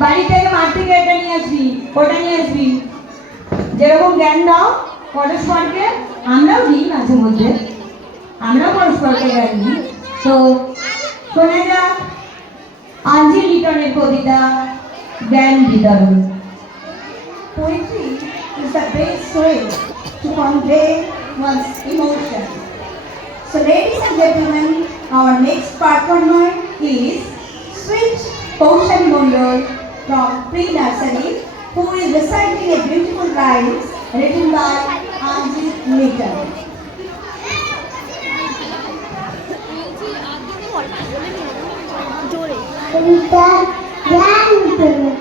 বাড়ি থেকে মাঠ থেকে এটা নিয়ে আসবি, ওটা নিয়ে আসবি। যেরকম জ্ঞান দাও পরস্পরকে, আমরাও দিই মাঝে মধ্যে, আমরাও পরস্পরকে জ্ঞান দিই। তো শোনা যাক আঞ্জি লিটনের কবিতা জ্ঞান বিতরণ। Poetry is the best way to convey one's emotion. So ladies and gentlemen, our next performer is Sweet Kaushan Mondol from pre-nursery, who is reciting a beautiful rhymes written by Anjit Litton. কবিতা জ্ঞান বিতরণ।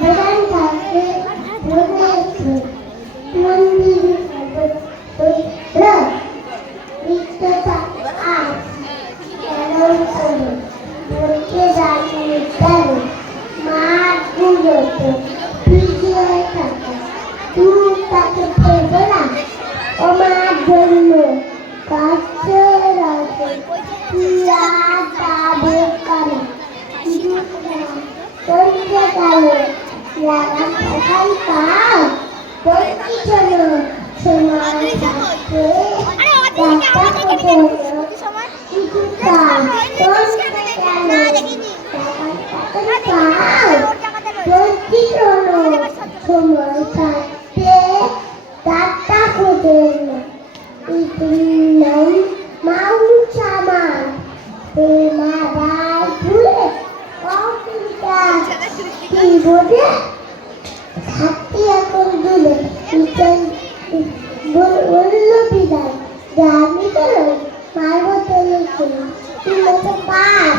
প্রধান থাকে মিত্রতা আজ কেন করে বলতে জানি কেন মাঠগুলোতে পিছিয়ে থাকে তুই তাকে পেবে না ও মার জন্য কাছে রাখে পিয়া যাবে কানে চলতে গেল লাগাম কোথায় পাও বলছি চলো সময় থাকতে যাত্রা করতে হলো কিছু কাজ চলতে গেল লাগাম কোথায় পাও বলছি চলো সময় থাকতে যাত্রা করতে হলো ইতিনাম মাউচামান প্রেমাদায় ভুলে কবিতা কি বোঝে থাকতে এখন দুলে বলল বিদায় জানি তো মারব তো লিখে তুই পাঁচ